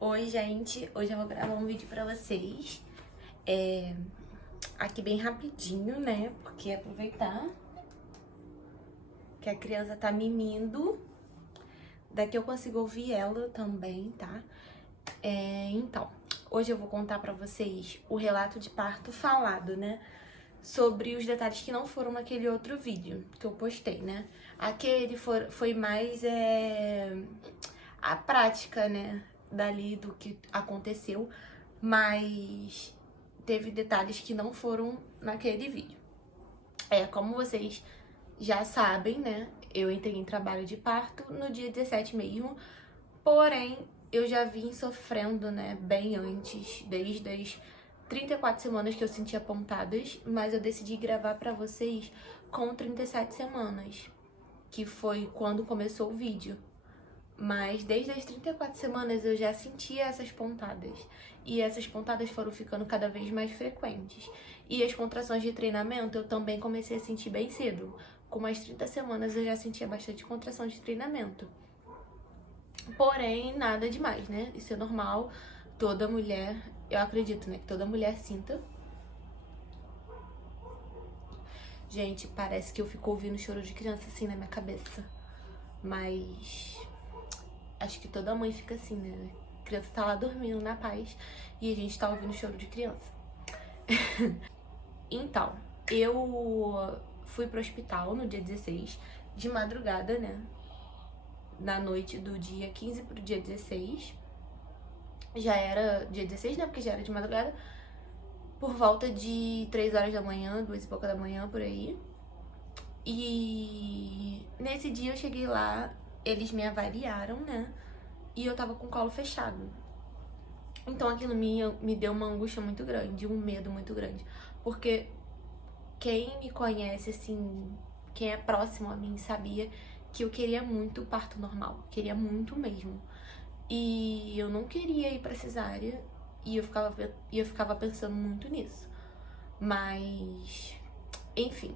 Oi, gente. Hoje eu vou gravar um vídeo pra vocês. Aqui bem rapidinho, né? Porque aproveitar que a criança tá mimindo. Daqui eu consigo ouvir ela também, tá? Então, hoje eu vou contar pra vocês o relato de parto falado, né? Sobre os detalhes que não foram naquele outro vídeo que eu postei, né? Aquele foi mais a prática, né? Dali do que aconteceu, mas teve detalhes que não foram naquele vídeo. Como vocês já sabem, né? Eu entrei em trabalho de parto no dia 17 mesmo, porém eu já vim sofrendo, né, bem antes, desde as 34 semanas que eu sentia pontadas, mas eu decidi gravar pra vocês com 37 semanas, que foi quando começou o vídeo. Mas desde as 34 semanas eu já sentia essas pontadas. E essas pontadas foram ficando cada vez mais frequentes. E as contrações de treinamento eu também comecei a sentir bem cedo. Com mais 30 semanas eu já sentia bastante contração de treinamento. Porém, nada demais, né? Isso é normal. Toda mulher, eu acredito, né? Que toda mulher sinta. Gente, parece que eu fico ouvindo choro de criança assim na minha cabeça. Mas acho que toda mãe fica assim, né? A criança tá lá dormindo na paz e a gente tá ouvindo choro de criança. Então, eu fui pro hospital no dia 16, de madrugada, né? Na noite do dia 15 pro dia 16. Já era dia 16, né? Porque já era de madrugada. Por volta de 3 horas da manhã, 2 e pouca da manhã, por aí. E nesse dia eu cheguei lá, eles me avaliaram, né? E eu tava com o colo fechado. Então aquilo me deu uma angústia muito grande, um medo muito grande. Porque quem me conhece, assim, quem é próximo a mim, sabia que eu queria muito o parto normal. Queria muito mesmo. E eu não queria ir pra cesárea e eu ficava pensando muito nisso. Mas, enfim,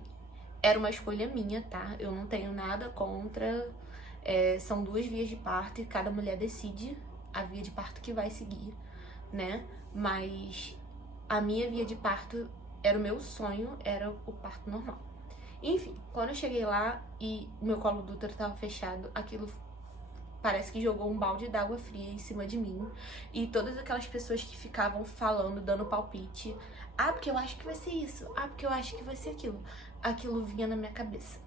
era uma escolha minha, tá? Eu não tenho nada contra. São 2 vias de parto e cada mulher decide a via de parto que vai seguir, né? Mas a minha via de parto era o meu sonho, era o parto normal. Enfim, quando eu cheguei lá e meu colo do útero tava fechado, aquilo parece que jogou um balde d'água fria em cima de mim. E todas aquelas pessoas que ficavam falando, dando palpite. Ah, porque eu acho que vai ser isso. Ah, porque eu acho que vai ser aquilo. Aquilo vinha na minha cabeça.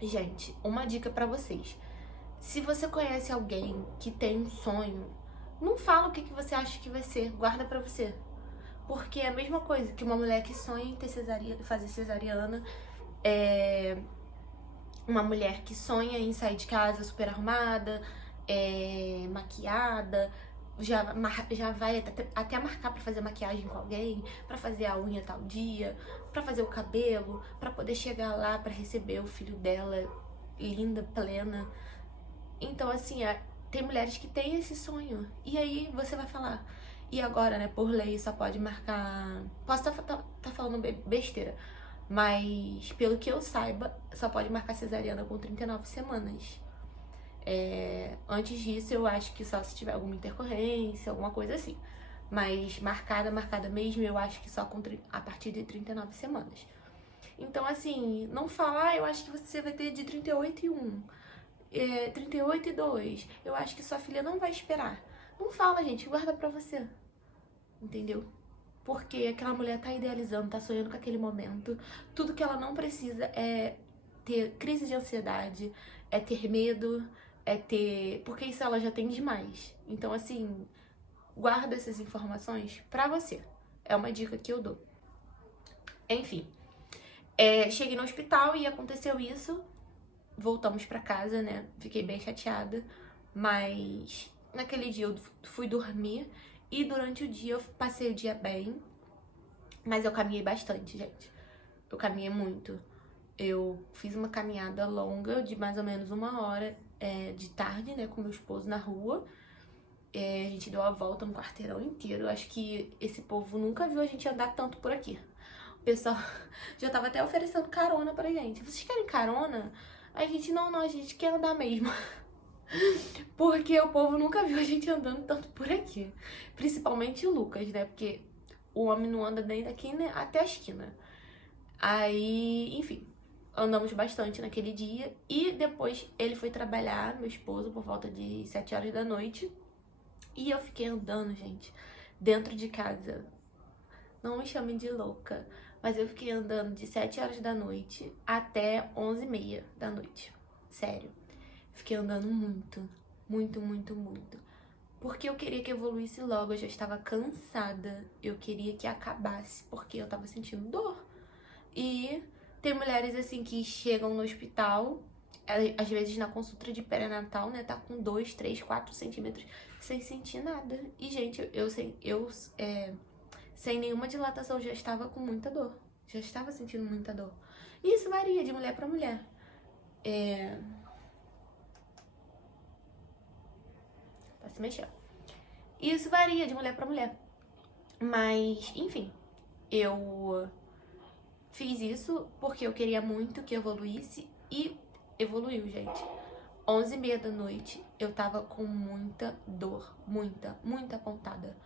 Gente, uma dica pra vocês. Se você conhece alguém que tem um sonho, não fala o que você acha que vai ser. Guarda pra você. Porque é a mesma coisa que uma mulher que sonha em ter fazer cesariana, uma mulher que sonha em sair de casa super arrumada, maquiada, já vai até marcar pra fazer maquiagem com alguém, pra fazer a unha tal dia, pra fazer o cabelo, pra poder chegar lá pra receber o filho dela linda, plena. Então, assim, tem mulheres que têm esse sonho. E aí você vai falar, e agora, né, por lei só pode marcar. Posso tá falando besteira, mas pelo que eu saiba, só pode marcar cesariana com 39 semanas. Antes disso, eu acho que só se tiver alguma intercorrência, alguma coisa assim. Mas marcada mesmo, eu acho que só a partir de 39 semanas. Então, assim, não falar, eu acho que você vai ter de 38 e 1. 38 e 2. Eu acho que sua filha não vai esperar. Não fala, gente, guarda pra você. Entendeu? Porque aquela mulher tá idealizando, tá sonhando com aquele momento. Tudo que ela não precisa é ter crise de ansiedade, é ter medo, porque isso ela já tem demais. Então, assim, guarda essas informações pra você. É uma dica que eu dou. Enfim, cheguei no hospital e aconteceu isso. Voltamos pra casa, né? Fiquei bem chateada. Mas naquele dia eu fui dormir e durante o dia eu passei o dia bem. Mas eu caminhei bastante, gente. Eu caminhei muito. Eu fiz uma caminhada longa de mais ou menos 1 hora de tarde, né, com meu esposo na rua. A gente deu a volta no quarteirão inteiro. Eu acho que esse povo nunca viu a gente andar tanto por aqui. O pessoal já tava até oferecendo carona pra gente. Vocês querem carona? A gente, não, a gente quer andar mesmo. Porque o povo nunca viu a gente andando tanto por aqui. Principalmente o Lucas, né? Porque o homem não anda nem daqui né, até a esquina. Aí, enfim, andamos bastante naquele dia. E depois ele foi trabalhar, meu esposo, por volta de 7 horas da noite. E eu fiquei andando, gente, dentro de casa. Não me chamem de louca, mas eu fiquei andando de 7 horas da noite até 11h30 da noite. Sério. Fiquei andando muito, muito, muito, muito. Porque eu queria que evoluísse logo, eu já estava cansada. Eu queria que acabasse, porque eu tava sentindo dor. E tem mulheres assim que chegam no hospital, às vezes na consulta de pré-natal, né, tá com 2, 3, 4 centímetros sem sentir nada. E, gente, sem nenhuma dilatação já estava com muita dor. Já estava sentindo muita dor. E isso varia de mulher pra mulher. Tá se mexendo. Isso varia de mulher pra mulher. Mas, enfim, eu fiz isso porque eu queria muito que evoluísse e evoluiu, gente. 11h30 da noite, eu tava com muita dor, muita pontada.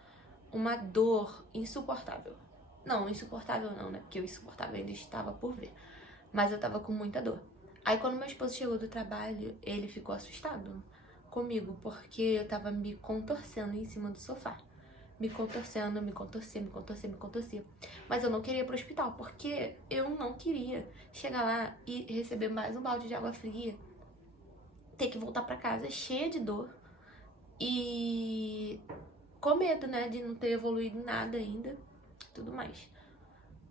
Uma dor insuportável. Não, insuportável não, né? Porque o insuportável ainda estava por vir. Mas eu tava com muita dor. Aí quando meu esposo chegou do trabalho, ele ficou assustado comigo, porque eu tava me contorcendo em cima do sofá. Me contorcendo, me contorcia, me contorcia, me contorcia. Mas eu não queria ir pro hospital, porque eu não queria chegar lá e receber mais um balde de água fria, ter que voltar pra casa cheia de dor e com medo, né, de não ter evoluído nada ainda, tudo mais.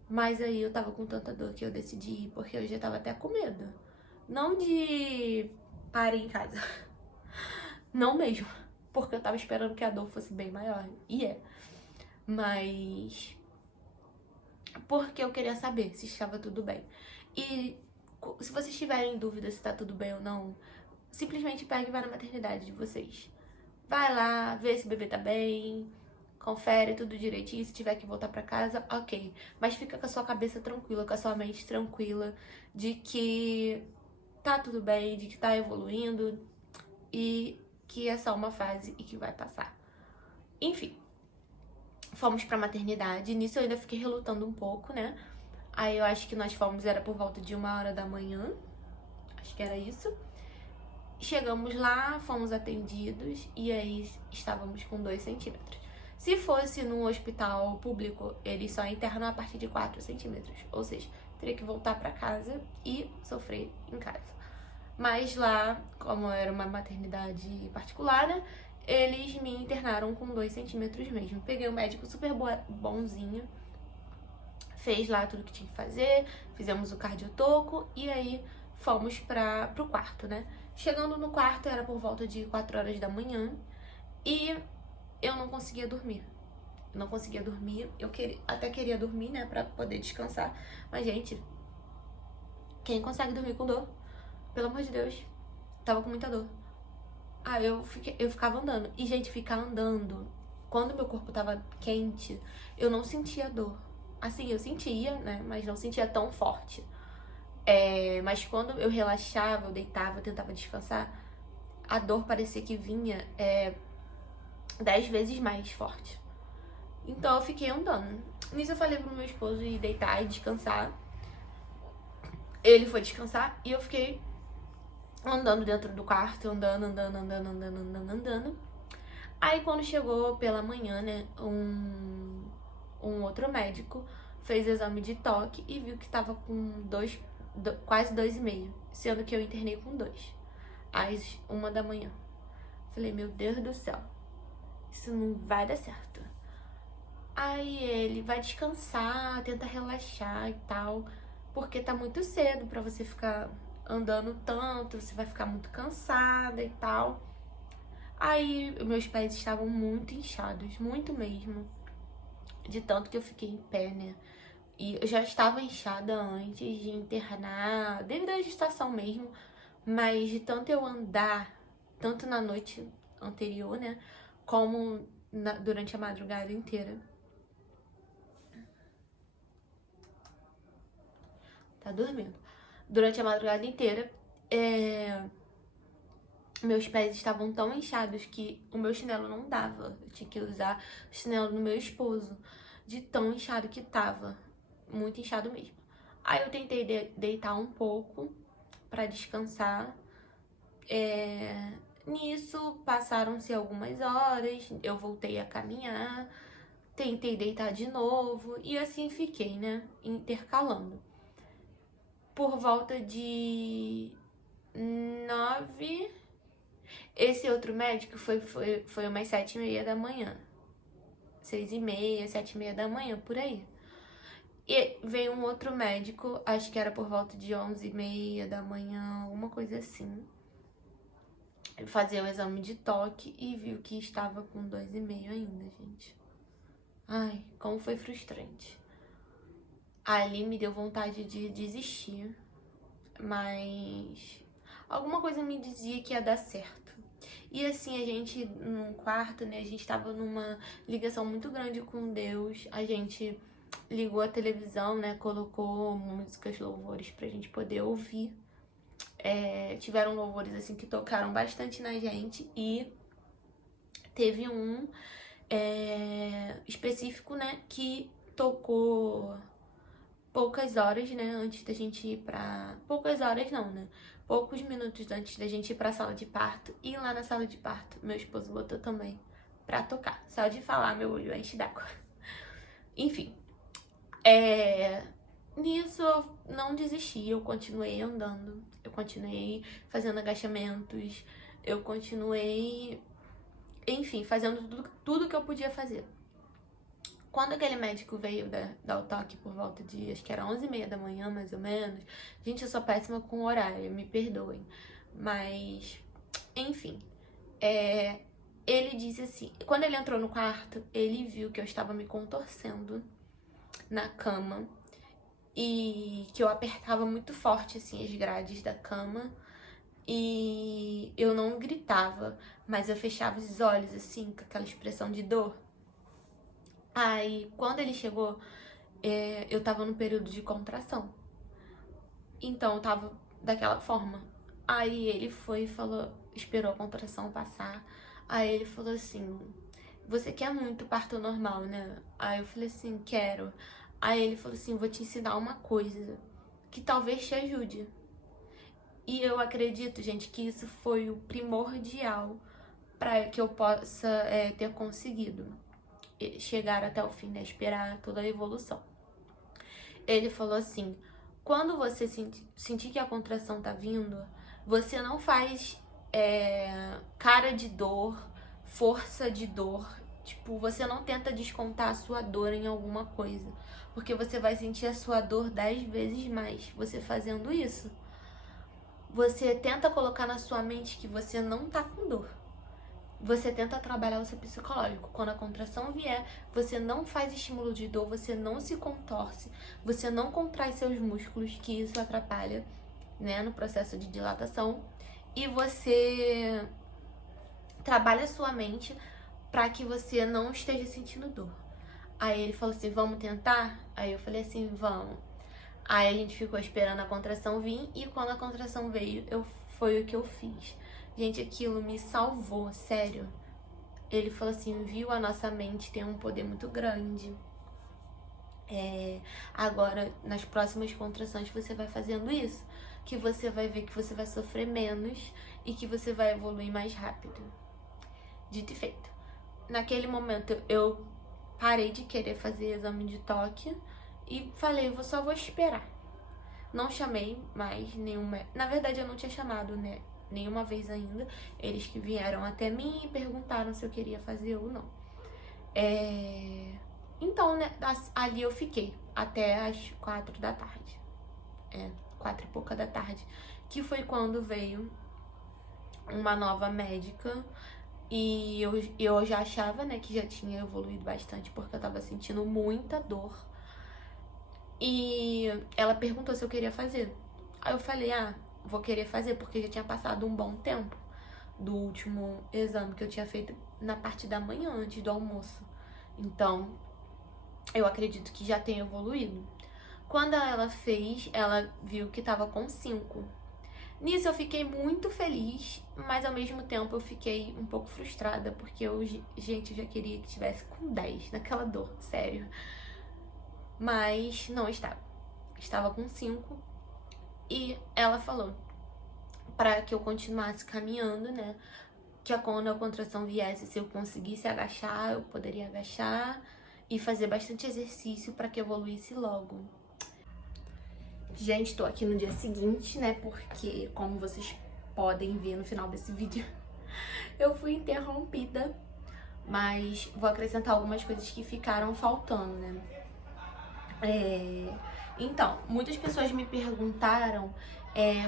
Mas aí eu tava com tanta dor que eu decidi ir, porque eu já tava até com medo. Não de parar em casa. Não mesmo. Porque eu tava esperando que a dor fosse bem maior. E é. Mas porque eu queria saber se estava tudo bem. E se vocês tiverem dúvida se tá tudo bem ou não, simplesmente pegue e vá na maternidade de vocês. Vai lá, vê se o bebê tá bem, confere tudo direitinho. Se tiver que voltar pra casa, ok. Mas fica com a sua cabeça tranquila, com a sua mente tranquila, de que tá tudo bem, de que tá evoluindo e que é só uma fase e que vai passar. Enfim, fomos pra maternidade. Nisso eu ainda fiquei relutando um pouco, né? Aí eu acho que nós fomos, era por volta de 1h da manhã. Acho que era isso. Chegamos lá, fomos atendidos e aí estávamos com 2 centímetros. Se fosse num hospital público, eles só internam a partir de 4 centímetros. Ou seja, teria que voltar pra casa e sofrer em casa. Mas lá, como era uma maternidade particular, né, eles me internaram com 2 centímetros mesmo. Peguei um médico super bonzinho, fez lá tudo que tinha que fazer, fizemos o cardiotoco e aí fomos pro quarto, né? Chegando no quarto era por volta de 4 horas da manhã e eu não conseguia dormir. Não conseguia dormir, até queria dormir, né, pra poder descansar. Mas, gente, quem consegue dormir com dor? Pelo amor de Deus, tava com muita dor. Aí eu ficava andando. E, gente, ficar andando, quando meu corpo tava quente, eu não sentia dor. Assim, eu sentia, né, mas não sentia tão forte. Mas quando eu relaxava, eu deitava, eu tentava descansar, a dor parecia que vinha 10 vezes mais forte. Então eu fiquei andando. Nisso eu falei pro meu esposo ir deitar e descansar. Ele foi descansar e eu fiquei andando dentro do quarto, andando. Aí quando chegou pela manhã, né, um outro médico fez exame de toque e viu que tava com quase 2,5, sendo que eu internei com 2, às 1 da manhã. Falei, meu Deus do céu, isso não vai dar certo. Aí ele vai descansar, tenta relaxar e tal, porque tá muito cedo pra você ficar andando tanto, você vai ficar muito cansada e tal. Aí meus pés estavam muito inchados, muito mesmo, de tanto que eu fiquei em pé, né? E eu já estava inchada antes de internar, devido à gestação mesmo, mas de tanto eu andar, tanto na noite anterior, né, como durante a madrugada inteira. Tá dormindo. Durante a madrugada inteira, Meus pés estavam tão inchados que o meu chinelo não dava. Eu tinha que usar o chinelo do meu esposo, de tão inchado que tava. Muito inchado mesmo. Aí eu tentei deitar um pouco pra descansar. Nisso, passaram-se algumas horas, eu voltei a caminhar, tentei deitar de novo e assim fiquei, né, intercalando. Por volta de 9, esse outro médico foi umas 7h30 da manhã. 6h30, 7h30 da manhã, por aí. E veio um outro médico, acho que era por volta de 11h30 da manhã, alguma coisa assim. Fazer o exame de toque e viu que estava com 2,5 ainda, gente. Ai, como foi frustrante. Ali me deu vontade de desistir, mas alguma coisa me dizia que ia dar certo. E assim, a gente num quarto, né, a gente tava numa ligação muito grande com Deus, a gente ligou a televisão, né, colocou músicas, louvores pra gente poder ouvir. Tiveram louvores assim que tocaram bastante na gente e teve um específico, né, que tocou poucas horas, né, antes da gente ir pra... Poucas horas não, né? Poucos minutos antes da gente ir pra sala de parto. E lá na sala de parto, meu esposo botou também pra tocar. Só de falar, meu olho enche d'água. Enfim, nisso eu não desisti, eu continuei andando, eu continuei fazendo agachamentos, eu continuei, enfim, fazendo tudo que eu podia fazer. Quando aquele médico veio dar o toque por volta de, acho que era 11h30 da manhã, mais ou menos. Gente, eu sou péssima com horário, me perdoem. Mas, enfim, ele disse assim, quando ele entrou no quarto, ele viu que eu estava me contorcendo na cama e que eu apertava muito forte, assim, as grades da cama. E eu não gritava, mas eu fechava os olhos, assim, com aquela expressão de dor. Aí, quando ele chegou, eu tava no período de contração. Então, eu tava daquela forma. Aí ele foi e falou, esperou a contração passar. Aí ele falou assim, você quer muito parto normal, né? Aí eu falei assim, quero. Aí ele falou assim, vou te ensinar uma coisa que talvez te ajude. E eu acredito, gente, que isso foi o primordial para que eu possa ter conseguido chegar até o fim, né? Esperar toda a evolução. Ele falou assim, quando você sentir que a contração tá vindo, você não faz cara de dor, força de dor. Tipo, você não tenta descontar a sua dor em alguma coisa. Porque você vai sentir a sua dor 10 vezes mais você fazendo isso. Você tenta colocar na sua mente que você não tá com dor. Você tenta trabalhar o seu psicológico. Quando a contração vier, você não faz estímulo de dor, você não se contorce, você não contrai seus músculos, que isso atrapalha, né, no processo de dilatação. E você trabalha a sua mente para que você não esteja sentindo dor. Aí ele falou assim, vamos tentar? Aí eu falei assim, vamos. Aí a gente ficou esperando a contração vir e quando a contração veio, foi o que eu fiz. Gente, aquilo me salvou, sério. Ele falou assim, viu, a nossa mente tem um poder muito grande. Agora, nas próximas contrações, você vai fazendo isso, que você vai ver que você vai sofrer menos e que você vai evoluir mais rápido. Dito e feito. Naquele momento, eu parei de querer fazer exame de toque e falei, eu só vou esperar. Não chamei mais nenhuma... Na verdade, eu não tinha chamado, né, nenhuma vez ainda. Eles que vieram até mim e perguntaram se eu queria fazer ou não. Então, né, ali eu fiquei até as 4 da tarde. 4 e pouca da tarde. Que foi quando veio uma nova médica. E eu já achava, né, que já tinha evoluído bastante, porque eu tava sentindo muita dor. E ela perguntou se eu queria fazer. Aí eu falei, vou querer fazer, porque já tinha passado um bom tempo do último exame que eu tinha feito na parte da manhã, antes do almoço. Então, eu acredito que já tenha evoluído. Quando ela fez, ela viu que tava com 5. Nisso eu fiquei muito feliz, mas ao mesmo tempo eu fiquei um pouco frustrada, porque gente, eu já queria que tivesse com 10 naquela dor, sério. Mas não estava. Estava com 5 e ela falou para que eu continuasse caminhando, né? Que quando a contração viesse, se eu conseguisse agachar, eu poderia agachar e fazer bastante exercício para que evoluísse logo. Gente, tô aqui no dia seguinte, né? Porque, como vocês podem ver no final desse vídeo, eu fui interrompida, mas vou acrescentar algumas coisas que ficaram faltando, né? Então, muitas pessoas me perguntaram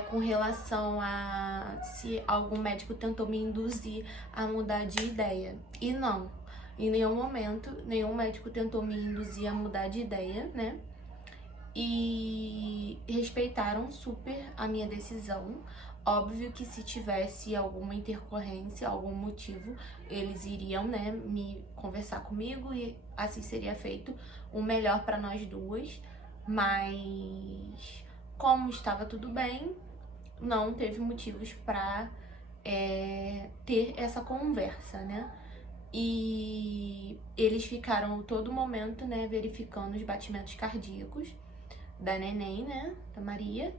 com relação a se algum médico tentou me induzir a mudar de ideia. E não, em nenhum momento, nenhum médico tentou me induzir a mudar de ideia, né? E respeitaram super a minha decisão. Óbvio que se tivesse alguma intercorrência, algum motivo, eles iriam, né, me conversar comigo e assim seria feito o melhor para nós duas. Mas como estava tudo bem, não teve motivos para ter essa conversa, né? E eles ficaram todo momento, né, verificando os batimentos cardíacos da neném, né, da Maria,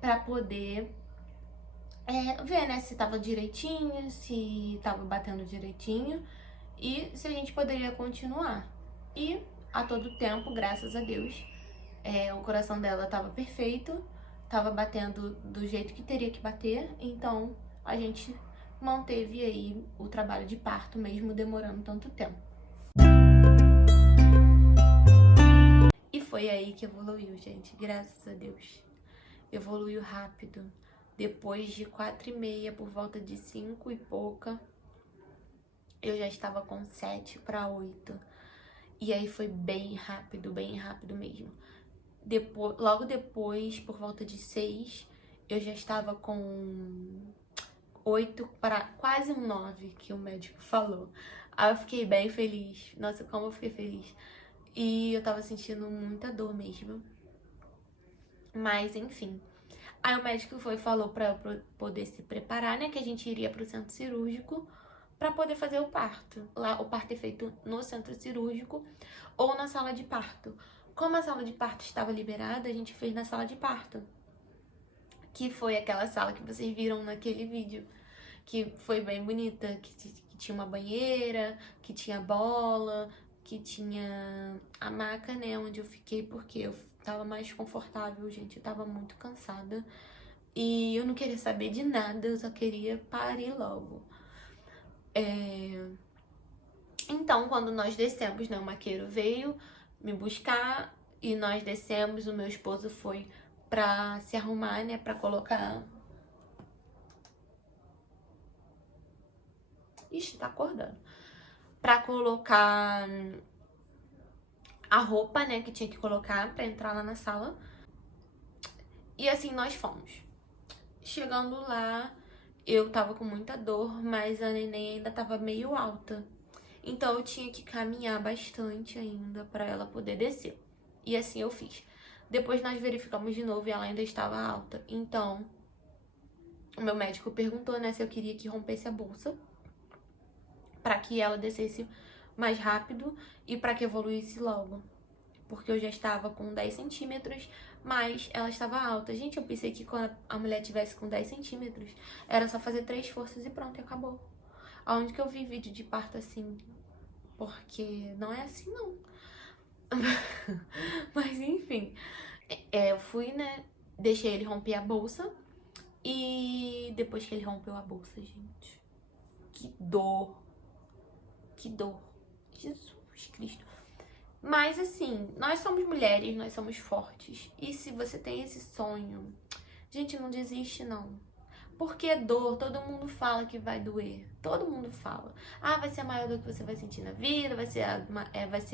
para poder ver, né, se tava direitinho, se tava batendo direitinho e se a gente poderia continuar. E a todo tempo, graças a Deus, o coração dela tava perfeito, tava batendo do jeito que teria que bater, então a gente manteve aí o trabalho de parto mesmo demorando tanto tempo. E foi aí que evoluiu, gente, graças a Deus. Evoluiu rápido. Depois de 4h30, por volta de 5 e pouca, eu já estava com 7 para 8. E aí foi bem rápido mesmo. Logo depois, por volta de 6, eu já estava com 8 para quase um 9, que o médico falou. Aí eu fiquei bem feliz. Nossa, como eu fiquei feliz. E eu tava sentindo muita dor mesmo. Mas, enfim. Aí o médico falou pra eu poder se preparar, né? Que a gente iria pro centro cirúrgico pra poder fazer o parto. Lá, o parto é feito no centro cirúrgico ou na sala de parto. Como a sala de parto estava liberada, a gente fez na sala de parto. Que foi aquela sala que vocês viram naquele vídeo. Que foi bem bonita, que tinha uma banheira, que tinha bola, que tinha a maca, né? Onde eu fiquei, porque eu tava mais confortável, gente. Eu tava muito cansada. E eu não queria saber de nada, eu só queria parir logo. Então, quando nós descemos, né, o maqueiro veio me buscar e nós descemos, o meu esposo foi pra se arrumar, né, pra colocar... Ixi, tá acordando. Pra colocar a roupa, né, que tinha que colocar pra entrar lá na sala. E assim nós fomos. Chegando lá, eu tava com muita dor, mas a neném ainda tava meio alta. Então eu tinha que caminhar bastante ainda pra ela poder descer. E assim eu fiz. Depois nós verificamos de novo e ela ainda estava alta. Então, o meu médico perguntou, né, se eu queria que rompesse a bolsa pra que ela descesse mais rápido e pra que evoluísse logo. Porque eu já estava com 10 centímetros, mas ela estava alta. Gente, eu pensei que quando a mulher tivesse com 10 centímetros, era só fazer 3 forças e pronto, e acabou. Aonde que eu vi vídeo de parto assim? Porque não é assim, não. Mas enfim, eu fui, né, deixei ele romper a bolsa. E depois que ele rompeu a bolsa, gente, que dor. Que dor. Jesus Cristo. Mas assim, nós somos mulheres, nós somos fortes. E se você tem esse sonho, gente, não desiste não. Porque dor, todo mundo fala que vai doer. Todo mundo fala. Ah, vai ser a maior dor que você vai sentir na vida, vai ser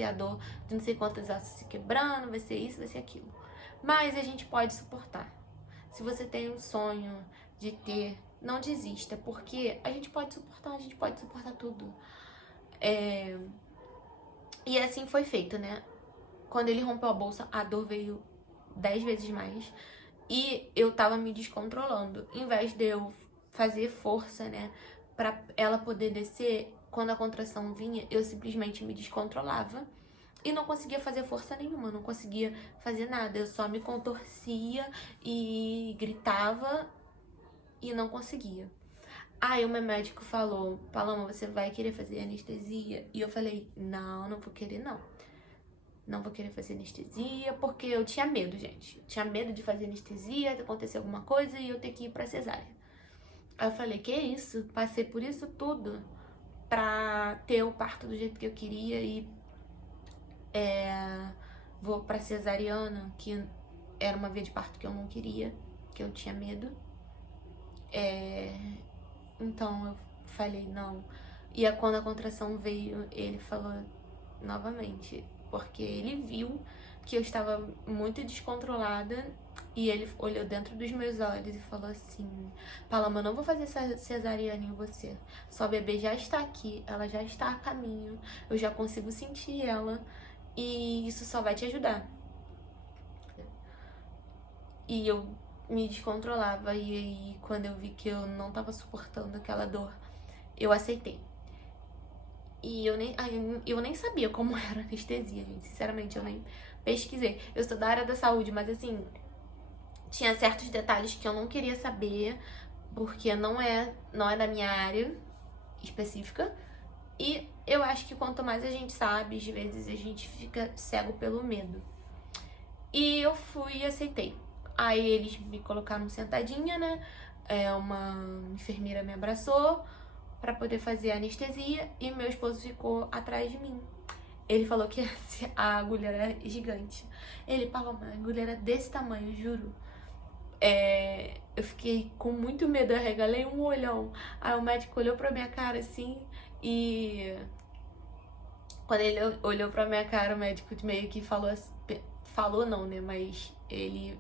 a dor de não sei quantos ossos se quebrando, vai ser isso, vai ser aquilo. Mas a gente pode suportar. Se você tem um sonho de ter, não desista, porque a gente pode suportar tudo. E assim foi feito, né? Quando ele rompeu a bolsa, a dor veio 10 vezes mais. E eu tava me descontrolando. Em vez de eu fazer força, né, pra ela poder descer, quando a contração vinha, eu simplesmente me descontrolava. E não conseguia fazer força nenhuma, não conseguia fazer nada. Eu só me contorcia e gritava e não conseguia. Aí o meu médico falou: Paloma, você vai querer fazer anestesia? E eu falei: não, não vou querer não. Não vou querer fazer anestesia, porque eu tinha medo, gente. Eu tinha medo de fazer anestesia, de acontecer alguma coisa e eu ter que ir pra cesárea. Aí eu falei: que isso? Passei por isso tudo pra ter o parto do jeito que eu queria e vou pra cesariana, que era uma via de parto que eu não queria, que eu tinha medo. Então eu falei: não. E quando a contração veio, ele falou novamente, porque ele viu que eu estava muito descontrolada e ele olhou dentro dos meus olhos e falou assim: Paloma, eu não vou fazer cesariana em você. Sua bebê já está aqui, ela já está a caminho, eu já consigo sentir ela e isso só vai te ajudar. E eu me descontrolava e aí quando eu vi que eu não estava suportando aquela dor, eu aceitei. E eu nem sabia como era anestesia, gente. Sinceramente, eu nem pesquisei. Eu sou da área da saúde, mas assim, tinha certos detalhes que eu não queria saber, porque não é da minha área específica. E eu acho que quanto mais a gente sabe, às vezes a gente fica cego pelo medo. E eu fui e aceitei. Aí eles me colocaram sentadinha, né? Uma enfermeira me abraçou pra poder fazer a anestesia e meu esposo ficou atrás de mim. Ele falou que a agulha era gigante. Ele falou: a agulha era desse tamanho, juro. Eu fiquei com muito medo, eu arregalei um olhão. Aí o médico olhou pra minha cara assim e quando ele olhou pra minha cara, o médico meio que falou assim, falou não, né? Mas ele,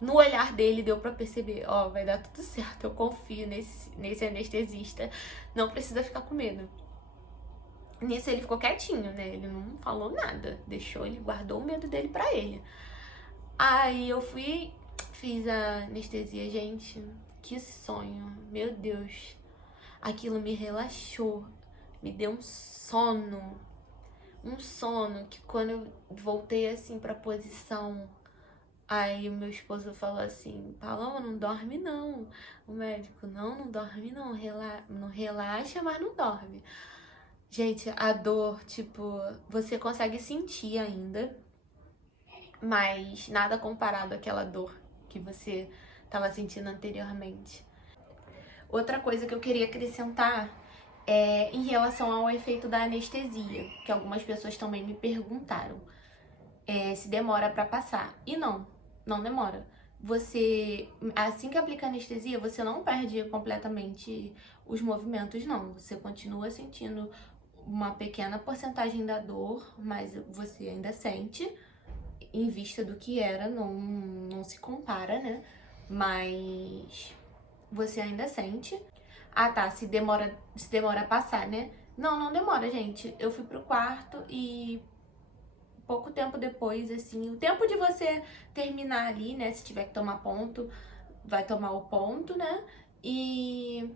no olhar dele, deu pra perceber: ó, vai dar tudo certo, eu confio nesse anestesista, não precisa ficar com medo. Nisso ele ficou quietinho, né? Ele não falou nada, ele guardou o medo dele pra ele. Aí eu fui, fiz a anestesia, gente, que sonho, meu Deus. Aquilo me relaxou, me deu um sono que quando eu voltei assim pra posição, aí o meu esposo falou assim: Paloma, não dorme não. O médico: não dorme não, não relaxa, mas não dorme. Gente, a dor, tipo, você consegue sentir ainda, mas nada comparado àquela dor que você estava sentindo anteriormente. Outra coisa que eu queria acrescentar é em relação ao efeito da anestesia, que algumas pessoas também me perguntaram se demora para passar. E não demora. Você, assim que aplica anestesia, você não perde completamente os movimentos, não. Você continua sentindo uma pequena porcentagem da dor, mas você ainda sente, em vista do que era, não se compara, né? Mas você ainda sente. Ah, tá, se demora a passar, né? Não demora, gente. Eu fui pro quarto e pouco tempo depois, assim, o tempo de você terminar ali, né? Se tiver que tomar ponto, vai tomar o ponto, né? E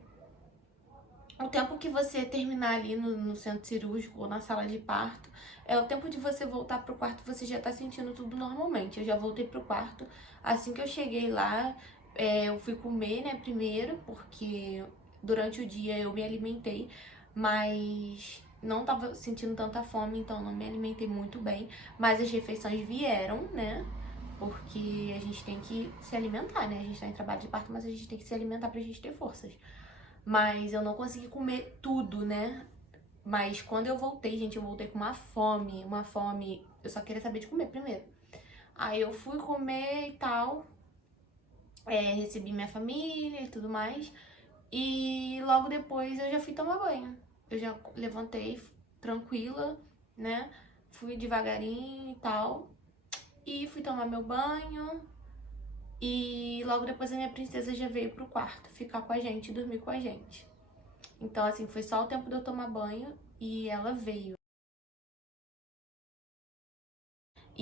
o tempo que você terminar ali no centro cirúrgico ou na sala de parto, é o tempo de você voltar pro quarto, você já tá sentindo tudo normalmente. Eu já voltei pro quarto. Assim que eu cheguei lá, eu fui comer, né, primeiro, porque durante o dia eu me alimentei, mas não tava sentindo tanta fome, então não me alimentei muito bem. Mas as refeições vieram, né? Porque a gente tem que se alimentar, né? A gente tá em trabalho de parto, mas a gente tem que se alimentar pra gente ter forças. Mas eu não consegui comer tudo, né? Mas quando eu voltei, gente, eu voltei com uma fome. Eu só queria saber de comer primeiro. Aí eu fui comer e tal, recebi minha família e tudo mais. E logo depois eu já fui tomar banho. Eu já levantei tranquila, né? Fui devagarinho e tal. E fui tomar meu banho. E logo depois a minha princesa já veio pro quarto ficar com a gente, dormir com a gente. Então, assim, foi só o tempo de eu tomar banho e ela veio.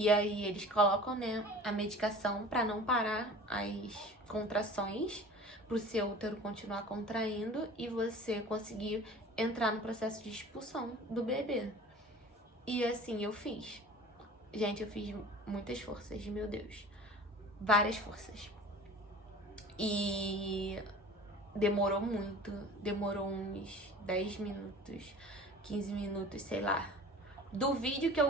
E aí eles colocam, né, a medicação pra não parar as contrações, pro seu útero continuar contraindo e você conseguir entrar no processo de expulsão do bebê. E assim eu fiz. Gente, eu fiz muitas forças, meu Deus. Várias forças. E demorou muito. Demorou uns 10 minutos, 15 minutos, sei lá. Do vídeo que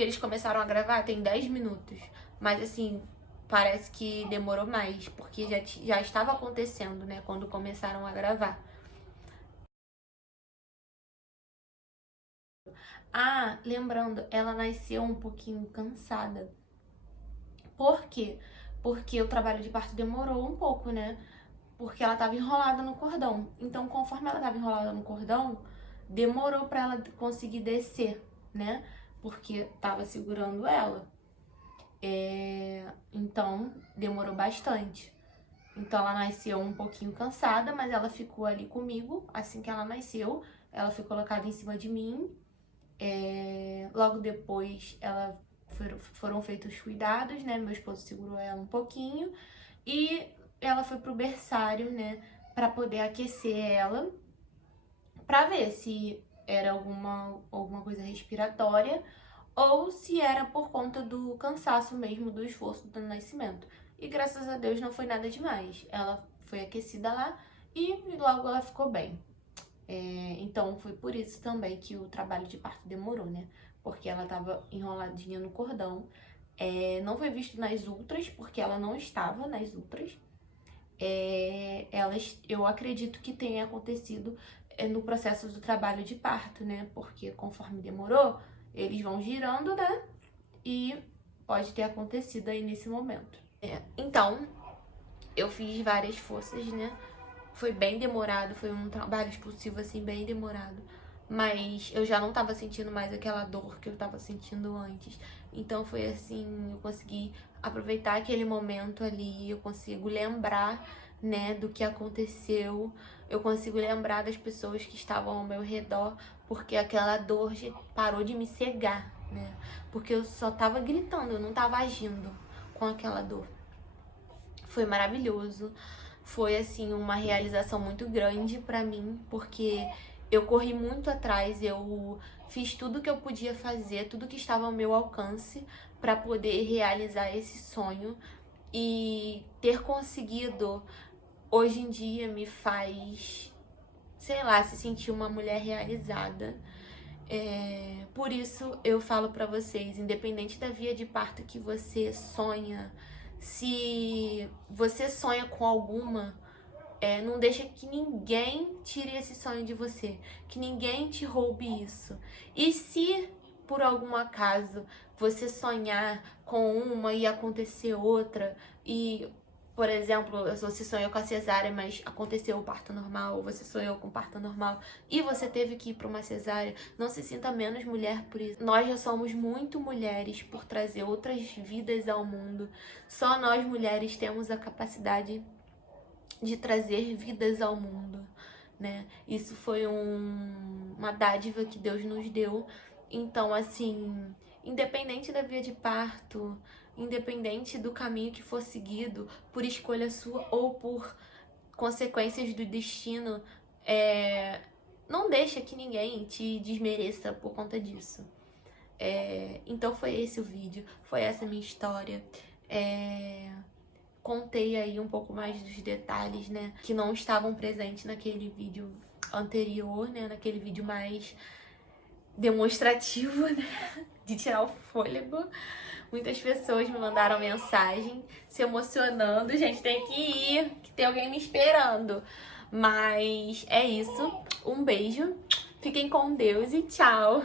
eles começaram a gravar, tem 10 minutos. Mas assim, parece que demorou mais, porque já estava acontecendo, né, quando começaram a gravar. Ah, lembrando, ela nasceu um pouquinho cansada. Por quê? Porque o trabalho de parto demorou um pouco, né? Porque ela tava enrolada no cordão. Então, conforme ela tava enrolada no cordão, demorou pra ela conseguir descer, né? Porque tava segurando ela. Então, demorou bastante. Então, ela nasceu um pouquinho cansada, mas ela ficou ali comigo. Assim que ela nasceu, ela foi colocada em cima de mim. Logo depois, foram feitos os cuidados, né? Meu esposo segurou ela um pouquinho. E ela foi pro berçário, né? Pra poder aquecer ela. Pra ver se era alguma coisa respiratória ou se era por conta do cansaço mesmo, do esforço do nascimento. E graças a Deus não foi nada demais. Ela foi aquecida lá e logo ela ficou bem. Então foi por isso também que o trabalho de parto demorou, né? Porque ela tava enroladinha no cordão. Não foi visto nas ultras, porque ela não estava nas ultras. Eu acredito que tenha acontecido no processo do trabalho de parto, né? Porque conforme demorou, eles vão girando, né? E pode ter acontecido aí nesse momento. Então, eu fiz várias forças, né? Foi bem demorado, foi um trabalho expulsivo, assim, bem demorado. Mas eu já não tava sentindo mais aquela dor que eu tava sentindo antes. Então foi assim, eu consegui aproveitar aquele momento ali, eu consigo lembrar, né, do que aconteceu. Eu consigo lembrar das pessoas que estavam ao meu redor, porque aquela dor parou de me cegar, né? Porque eu só tava gritando, eu não tava agindo com aquela dor. Foi maravilhoso. Foi, assim, uma realização muito grande pra mim, porque eu corri muito atrás, eu fiz tudo que eu podia fazer, tudo que estava ao meu alcance pra poder realizar esse sonho. E ter conseguido, hoje em dia, me faz, sei lá, se sentir uma mulher realizada. Por isso eu falo pra vocês, independente da via de parto que você sonha, se você sonha com alguma, não deixa que ninguém tire esse sonho de você, que ninguém te roube isso. E se por algum acaso você sonhar com uma e acontecer outra, e, por exemplo, você sonhou com a cesárea, mas aconteceu o parto normal, ou você sonhou com o parto normal e você teve que ir para uma cesárea, não se sinta menos mulher por isso. Nós já somos muito mulheres por trazer outras vidas ao mundo. Só nós mulheres temos a capacidade de trazer vidas ao mundo, né? Isso foi uma dádiva que Deus nos deu. Então, assim, independente da via de parto, independente do caminho que for seguido, por escolha sua ou por consequências do destino, não deixa que ninguém te desmereça por conta disso. Então foi esse o vídeo, foi essa a minha história. Contei aí um pouco mais dos detalhes, né, que não estavam presentes naquele vídeo anterior, né, naquele vídeo mais demonstrativo, né, de tirar o fôlego. Muitas pessoas me mandaram mensagem se emocionando. Gente, tem que ir, que tem alguém me esperando. Mas é isso, um beijo, fiquem com Deus e tchau!